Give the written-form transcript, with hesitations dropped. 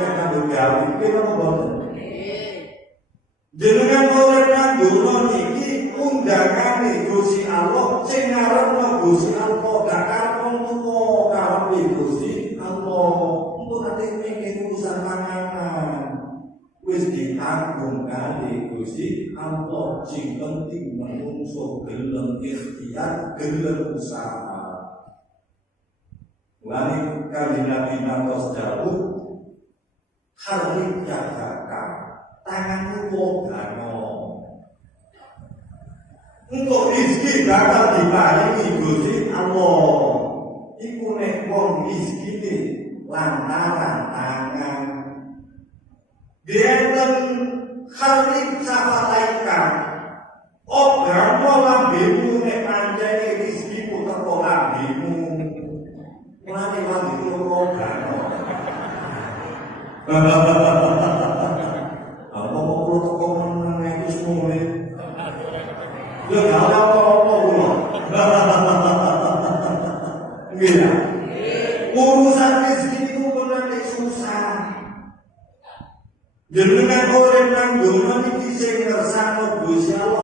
Kanggo gawe iki apa mboten? Jenengan oleh kanggo niki undangane Gusti Allah sing ngarepno Gusti Allah gak karep tuwa karepe Gusti Allah. Engko nanti mikir urusan panganan. Wis ditanggung kali Gusti Allah sing penting menungso gelem ikhtiar gelem usaha. Wani kali Nabi Natos dawuh khalid jagaka tanganmu kodano untuk rezeki bakal diparingi Gusti Allah. Iku nek wong rezekine lantaran tangan Dienten khalid safataikan obramo lambemu nek pancene rezekimu teko lambemu mulane lambemu obramo apa kok teko meneng iki semule lho gak apa-apa kula nggih urusan rezeki itu benar susah. Jenengan urip nang donya iki sing ngersakno Gusti Allah.